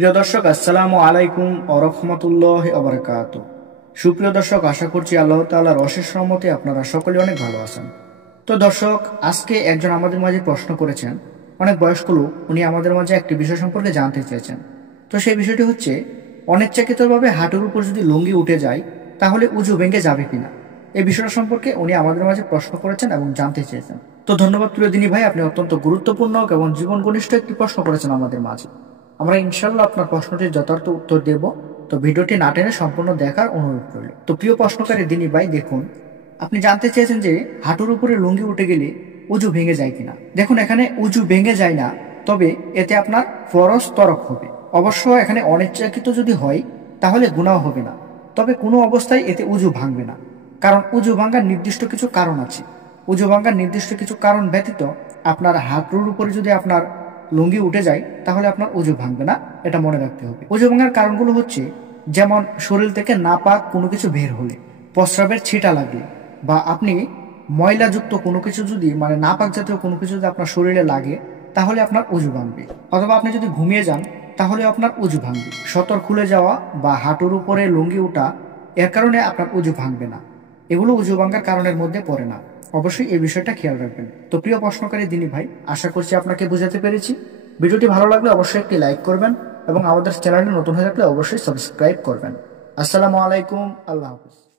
প্রিয় দর্শক, আসসালামু আলাইকুম ওয়া রাহমাতুল্লাহি ওয়া বারাকাতুহু। সুপ্রিয় দর্শক, আশা করছি আল্লাহ তাআলার অশেষ রহমতে আপনারা সকলে অনেক ভালো আছেন। তো দর্শক, আজকে একজন আমাদের মাঝে প্রশ্ন করেছেন, অনেক বয়স্ক লোক, উনি আমাদের মাঝে একটি বিষয় সম্পর্কে জানতে চেয়েছেন। তো সেই বিষয়টি হচ্ছে, অনিচ্ছাকৃতভাবে হাঁটুর উপর যদি লুঙ্গি উঠে যায় তাহলে উজু ভেঙে যাবে কিনা। এই বিষয়টা সম্পর্কে উনি আমাদের মাঝে প্রশ্ন করেছেন এবং জানতে চেয়েছেন। তো ধন্যবাদ প্রিয় দিনী ভাই, আপনি অত্যন্ত গুরুত্বপূর্ণ এবং জীবন ঘনিষ্ঠ একটি প্রশ্ন করেছেন আমাদের মাঝে। আমরা ইনশাল্লাহ আপনার প্রশ্নটির যথার্থ উত্তর দেব। তো ভিডিওটি না টেনে সম্পূর্ণ দেখার অনুরোধ রইল। তো প্রিয় প্রশ্নকারী দিনী ভাই, দেখুন, আপনি জানতে চেয়েছেন যে হাঁটুর উপরে লুঙ্গি উঠে গেলে উজু ভেঙে যায় কিনা। দেখুন, এখানে উজু ভেঙে যায় না, তবে এতে আপনার ফরজ তরক হবে। অবশ্য এখানে অনিচ্ছাকৃত যদি হয় তাহলে গুনাহ হবে না, তবে কোনো অবস্থায় এতে উজু ভাঙবে না। কারণ উজু ভাঙার নির্দিষ্ট কিছু কারণ আছে। উজু ভাঙার নির্দিষ্ট কিছু কারণ ব্যতীত আপনার হাঁটুর উপরে যদি আপনার লুঙ্গি উঠে যায় তাহলে আপনার উজু ভাঙবে না, এটা মনে রাখতে হবে। উজু ভাঙার কারণগুলো হচ্ছে, যেমন শরীর থেকে নাপাক কোনো কিছু বের হলে, প্রস্রাবের ছিটা লাগলে, বা আপনি ময়লাযুক্ত কোনো কিছু যদি নাপাক জাতীয় কোনো কিছু যদি আপনার শরীরে লাগে তাহলে আপনার উজু ভাঙবে। অথবা আপনি যদি ঘুমিয়ে যান তাহলে আপনার উজু ভাঙবে। সতর খুলে যাওয়া বা হাঁটুর উপরে লুঙ্গি ওঠা, এর কারণে আপনার উজু ভাঙবে না। এগুলো উজু ভাঙার কারণের মধ্যে পড়ে না। অবশ্যই এই বিষয়টা খেয়াল রাখবেন। তো প্রিয় প্রশ্নকারী দিনী ভাই, আশা করছি আপনাকে বোঝাতে পেরেছি। ভিডিওটি ভালো লাগলে অবশ্যই একটি লাইক করবেন এবং আমাদের চ্যানেলে নতুন হয়ে থাকলে অবশ্যই সাবস্ক্রাইব করবেন। আসসালামু আলাইকুম, আল্লাহ হাফিজ।